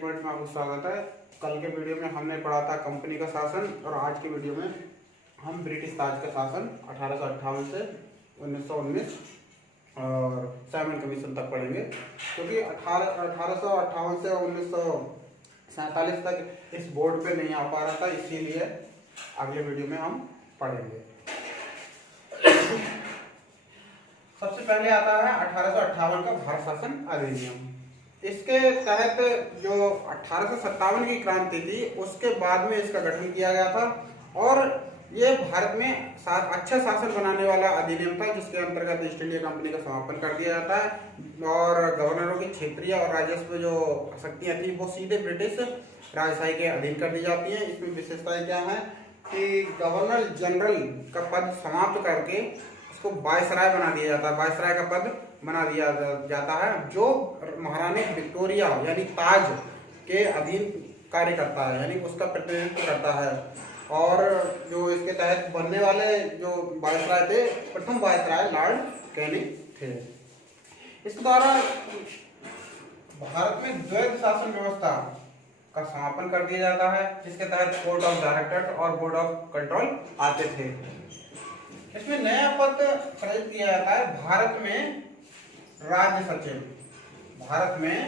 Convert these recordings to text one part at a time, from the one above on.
Point में आपका स्वागत है। कल के वीडियो में हमने पढ़ा था कंपनी का शासन और आज के वीडियो में हम ब्रिटिश राज का शासन 1858 से 1919 और साइमन कमीशन तक पढ़ेंगे, क्योंकि 1858 से 1947 तक इस बोर्ड पे नहीं आ पा रहा था, इसीलिए अगले वीडियो में हम पढ़ेंगे। सबसे पहले आता है 1858 का भारत शासन अधिनियम। इसके तहत जो 1857 की क्रांति थी उसके बाद में इसका गठन किया गया था और ये भारत में अच्छा शासन बनाने वाला अधिनियम था, जिसके अंतर्गत ईस्ट इंडिया कंपनी का समापन कर दिया जाता है और गवर्नरों की क्षेत्रीय और राजस्व जो शक्तियां थी वो सीधे ब्रिटिश राजशाही के अधीन कर दी जाती हैं। इसमें विशेषताएं क्या है कि गवर्नर जनरल का पद समाप्त करके उसको वायसराय बना दिया जाता है, वायसराय का पद बना दिया जाता है, जो महारानी विक्टोरिया यानी ताज के अधीन कार्य करता है, यानी उसका प्रतिनिधित्व करता है। और जो इसके तहत बनने वाले जो वायसराय थे, प्रथम वायसराय लॉर्ड कैनिंग थे। इस द्वारा भारत में द्वैध शासन व्यवस्था का समापन कर दिया जाता है, जिसके तहत बोर्ड ऑफ डायरेक्टर और बोर्ड ऑफ कंट्रोल आते थे। इसमें नया पद प्रयुक्त किया जाता है भारत में राज्य सचिव, भारत में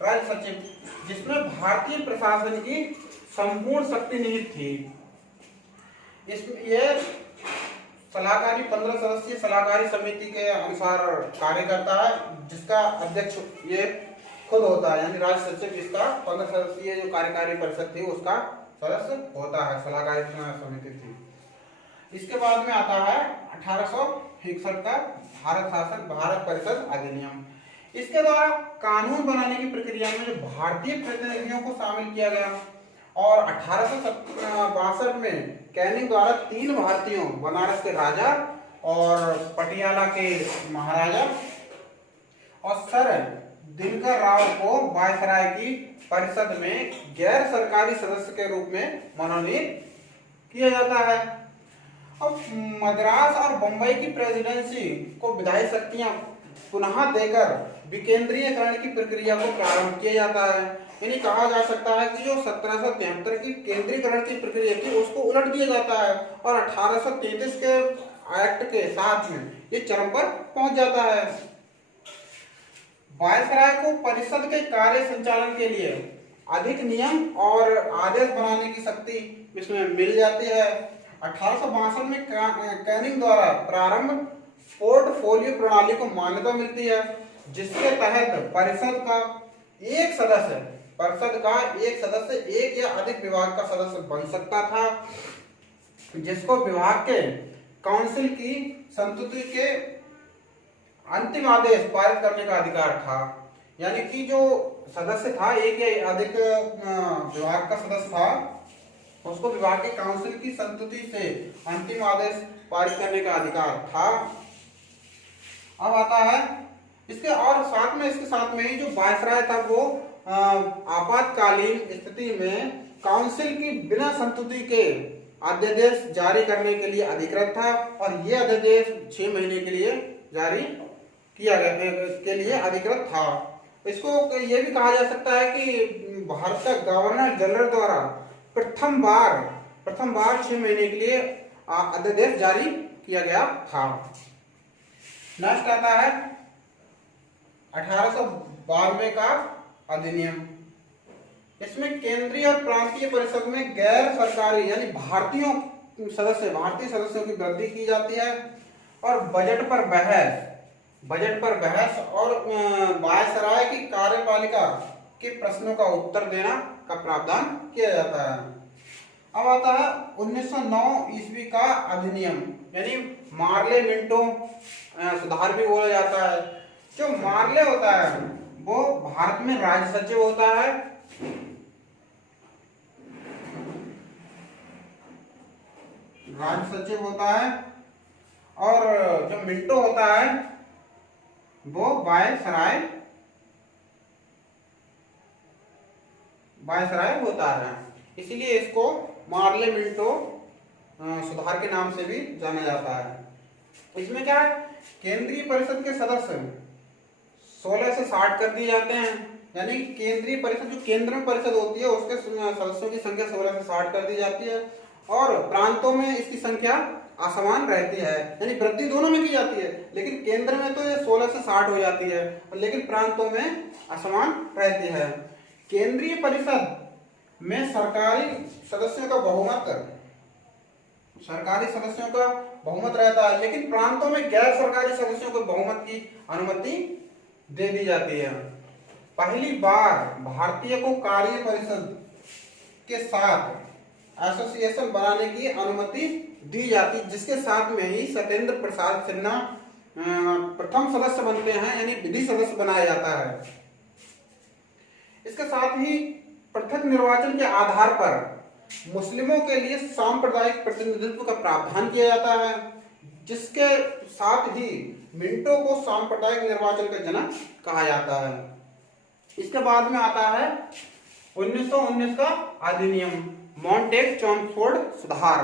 राज्य सचिव, जिसमें भारतीय प्रशासन की संपूर्ण शक्ति निहित थी। इसमें यह सलाहकारी 15 सदस्यीय सलाहकारी समिति के अनुसार कार्य करता है, जिसका अध्यक्ष ये खुद होता है, यानी राज्य सचिव जिसका 15 सदस्यीय जो कार्यकारी परिषद थी उसका सदस्य होता है, सलाहकारी समिति थी। इसके बाद में आता है 1861 का भारत परिषद अधिनियम। इसके द्वारा कानून बनाने की प्रक्रिया में जो भारतीय प्रतिनिधियों को शामिल किया गया और 1862 में कैनिंग द्वारा 3 भारतीयों, बनारस के राजा और पटियाला के महाराजा और सर दिनकर राव को वायसराय की परिषद में गैर सरकारी सदस्य के रूप में मनोनीत किया जाता है। अब मद्रास और बंबई की प्रेसिडेंसी को विधायी शक्तियां पुनः देकर विकेंद्रीयकरण की प्रक्रिया को प्रारंभ किया जाता है। यानी कहा जा सकता है कि जो 1773 की केंद्रीकरण की प्रक्रिया थी उसको उलट दिया जाता है और 1833 के एक्ट के साथ में ये चरम पर पहुंच जाता है। वायसराय को परिषद के कार्य संचालन के लिए अधिक नियम और आदेश बनाने की शक्ति इसमें मिल जाती है। 1862 में कैनिंग द्वारा प्रारंभ पोर्टफोलियो प्रणाली को मान्यता मिलती है, जिसके तहत परिषद का एक सदस्य एक या अधिक विभाग का सदस्य बन सकता था, जिसको विभाग के काउंसिल की संस्तुति के अंतिम आदेश पारित करने का अधिकार था। यानी कि जो सदस्य था, एक या अधिक विभाग का सदस्य था, उसको विभाग के काउंसिल की संस्तुति से अंतिम आदेश पारित करने का अधिकार था। अब आता है इसके साथ में ही जो वायसराय था वो आपातकालीन स्थिति में काउंसिल की बिना संस्तुति के अध्यादेश जारी करने के लिए अधिकृत था और ये अध्यादेश 6 महीने के लिए जारी किया गया के लिए अधिकृत था। इसको ये भी कहा जा सकता है कि भारत का गवर्नर जनरल द्वारा प्रथम बार 6 महीने के लिए अध्यादेश जारी किया गया था। नेक्स्ट आता है 1892 का अधिनियम। इसमें केंद्रीय और प्रांतीय परिषद में गैर सरकारी यानी भारतीय सदस्यों की वृद्धि की जाती है और बजट पर बहस और वायसराय की कार्यपालिका के प्रश्नों का उत्तर देना का प्रावधान किया जाता है। अब आता है 1909 ईस्वी का अधिनियम, यानी मार्ले मिंटो सुधार भी बोला जाता है। जो मार्ले होता है वो भारत में राज्य सचिव होता है, और जो मिंटो होता है वो वायसराय होता है। इसीलिए इसको मार्ले मिंटो सुधार के नाम से भी जाना जाता है। इसमें क्या है, केंद्रीय परिषद के सदस्य 16 से 60 कर दिए जाते हैं यानी केंद्रीय परिषद जो केंद्र में परिषद होती है उसके सदस्यों की संख्या 16 से 60 कर दी जाती है, और प्रांतों में इसकी संख्या असमान रहती है, यानी वृद्धि दोनों में की जाती है, लेकिन केंद्र में तो ये 16 से 60 हो जाती है, लेकिन प्रांतों में असमान रहती है। केंद्रीय परिषद में सरकारी सदस्यों का बहुमत रहता है, लेकिन प्रांतों में गैर सरकारी सदस्यों को बहुमत की अनुमति दे दी जाती है। पहली बार भारतीय को कार्य परिषद के साथ एसोसिएशन बनाने की अनुमति दी जाती, जिसके साथ में ही सत्येंद्र प्रसाद सिन्हा प्रथम सदस्य बनते हैं, यानी विधि सदस्य बनाया जाता है। इसके साथ ही पृथक निर्वाचन के आधार पर मुस्लिमों के लिए सांप्रदायिक प्रतिनिधित्व का प्रावधान किया जाता है, जिसके साथ ही मिंटो को सांप्रदायिक निर्वाचन का जनक कहा जाता है। इसके बाद में आता है 1919 का अधिनियम, मॉन्टेग चॉम्स्फोर्ड सुधार।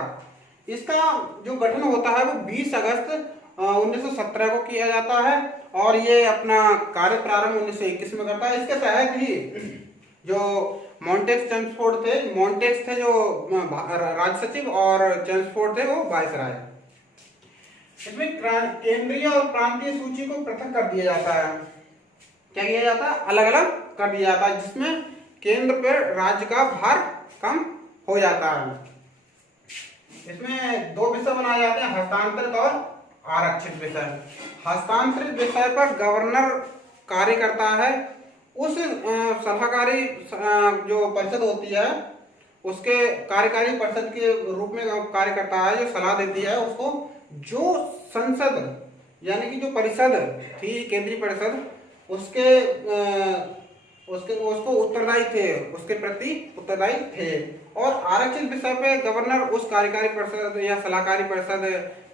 इसका जो गठन होता है वो 20 अगस्त 1917 को किया जाता है, और ये अपना कार्य प्रारंभ 1921 में करता है। इसके तहत ही जो मॉन्टेग चॉम्स्फोर्ड थे, मॉन्टेग थे जो राज्य सचिव और चॉम्स्फोर्ड थे वो वायसराय। इसमें केंद्रीय और प्रांतीय सूची को पृथक कर दिया जाता है। क्या किया जाता है? अलग अलग कर दिया जाता है, जिसमें केंद्र पर राज्य का भार कम हो जाता है। इसमें 2 विषय बनाए जाते हैं, हस्तांतरित और आरक्षित विषय। हस्तांतरित विषय पर गवर्नर कार्य करता है। उस सलाहकारी जो परिषद होती है उसके कार्यकारी परिषद के रूप में कार्य करता है, जो सलाह देती है उसको। जो संसद यानी कि जो परिषद थी केंद्रीय परिषद उसको उत्तरदायी थे, उसके प्रति उत्तरदायी थे। और आरक्षित विषय पे गवर्नर उस कार्यकारी परिषद या सलाहकारी परिषद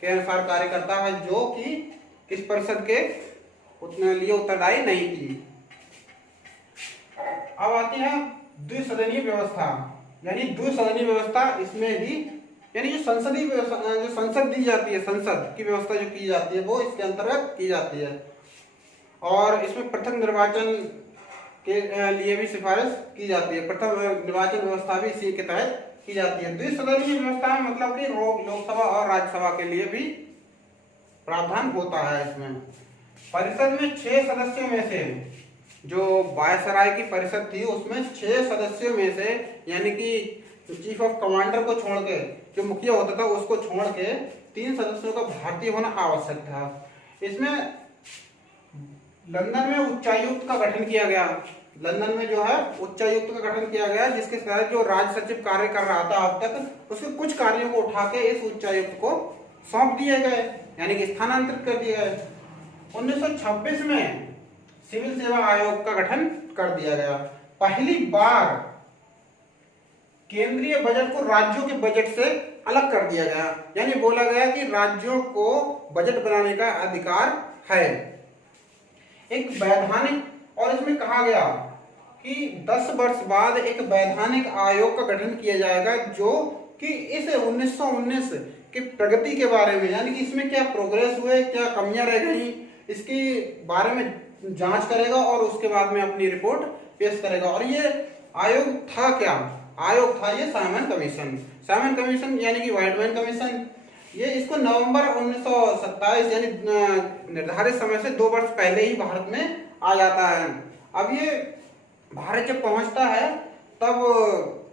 के अनुसार कार्य करता है, जो कि इस परिषद के लिए उत्तरदायी नहीं थी। अब आती है द्विसदनीय व्यवस्था, यानी द्विसदनीय व्यवस्था। इसमें भी यानी जो संसदीय जो संसद दी जाती है, संसद की व्यवस्था जो की जाती है वो इसके अंतर्गत की जाती है। और इसमें पृथक निर्वाचन के लिए भी सिफारिश की जाती है, पृथक निर्वाचन व्यवस्था भी इसी के तहत की जाती है। द्विसदनीय व्यवस्था में मतलब कि लोकसभा और राज्यसभा के लिए भी प्रावधान होता है। इसमें परिषद में 6 सदस्यों में से, जो वायसराय की परिषद थी उसमें 6 सदस्यों में से, यानी कि चीफ ऑफ कमांडर को छोड़ के, जो मुखिया होता था उसको छोड़ के 3 सदस्यों का भारतीय होना आवश्यक था। इसमें लंदन में उच्चायुक्त का गठन किया गया। लंदन में जो है उच्चायुक्त का गठन किया गया, जिसके तहत जो राज्य सचिव कार्य कर रहा था अब तक, उसके कुछ कार्यों को उठा के इस उच्चायुक्त को सौंप दिए गए, यानी कि स्थानांतरित कर दिए गए। 1926 में सिविल सेवा आयोग का गठन कर दिया गया। पहली बार केंद्रीय बजट को राज्यों के बजट से अलग कर दिया गया, यानी बोला गया कि राज्यों को बजट बनाने का अधिकार है। एक वैधानिक, और इसमें कहा गया कि 10 वर्ष बाद एक वैधानिक आयोग का गठन किया जाएगा, जो कि इस 1919 की प्रगति के बारे में, यानी कि इसमें क्या प्रोग्रेस हुए, क्या कमियां रह गई, इसके बारे में जांच करेगा और उसके बाद में अपनी रिपोर्ट पेश करेगा। और ये आयोग था क्या? आयोग था ये साइमन कमीशन। साइमन कमीशन यानी कि वाइटमैन कमीशन। ये इसको नवंबर 1927 यानी निर्धारित समय से 2 वर्ष पहले ही भारत में आ जाता है। अब ये भारत जब पहुंचता है तब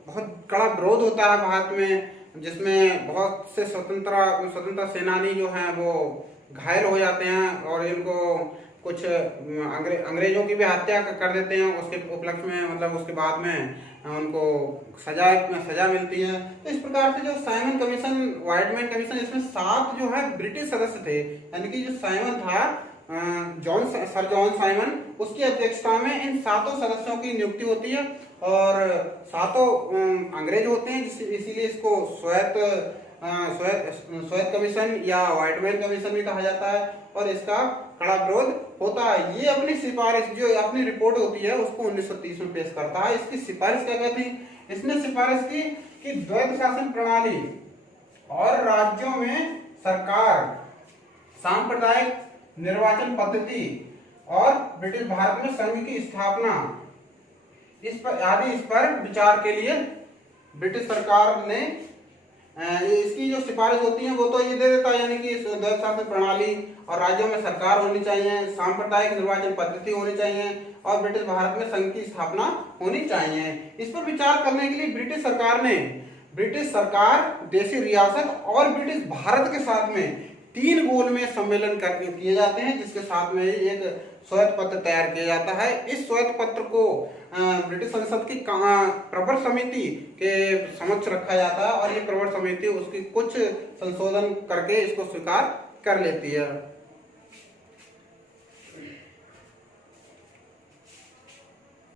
बहुत कड़ा विरोध होता है भारत में, जिसमें बहुत से स्वतंत्रता सेनानी जो हैं वो घायल हो जाते हैं, और इनको कुछ अंग्रेजों की भी हत्या कर देते हैं उसके उपलक्ष्य में, मतलब उसके बाद में उनको सजा मिलती है। तो इस प्रकार से जो साइमन कमीशन, वाइटमैन कमीशन, इसमें 7 जो है ब्रिटिश सदस्य थे, यानी कि जो साइमन था सर जॉन साइमन, उसकी अध्यक्षता में इन 7 सदस्यों की नियुक्ति होती है, और 7 अंग्रेज होते हैं, इसीलिए इसको श्वेत कमीशन या वाइटमैन कमीशन भी कहा जाता है। और इसका कड़ा विरोध होता है। ये अपनी सिफारिश, जो अपनी रिपोर्ट होती है, उसको 1930 में पेश करता है। इसकी सिफारिश क्या कहती? इसने सिफारिश की कि द्वैध शासन प्रणाली और राज्यों में सरकार, सांप्रदायिक निर्वाचन पद्धति और ब्रिटिश भारत में संघ की स्थापना इस पर विचार के लिए ब्रिटिश सरकार ने इसकी जो सिफारिश होती है वो तो ये दे देता है, यानी कि द्वैध शासन प्रणाली और राज्यों में सरकार होनी चाहिए, सांप्रदायिक निर्वाचन पद्धति होनी चाहिए और ब्रिटिश भारत में संघ की स्थापना होनी चाहिए। इस पर विचार करने के लिए ब्रिटिश सरकार, देशी रियासत और ब्रिटिश भारत के साथ में 3 गोल में सम्मेलन किए जाते हैं, जिसके साथ में एक श्वेत पत्र तैयार किया जाता है। इस श्वेत पत्र को ब्रिटिश संसद की प्रवर समिति के समक्ष रखा जाता है और ये प्रवर समिति उसकी कुछ संशोधन करके इसको स्वीकार कर लेती है।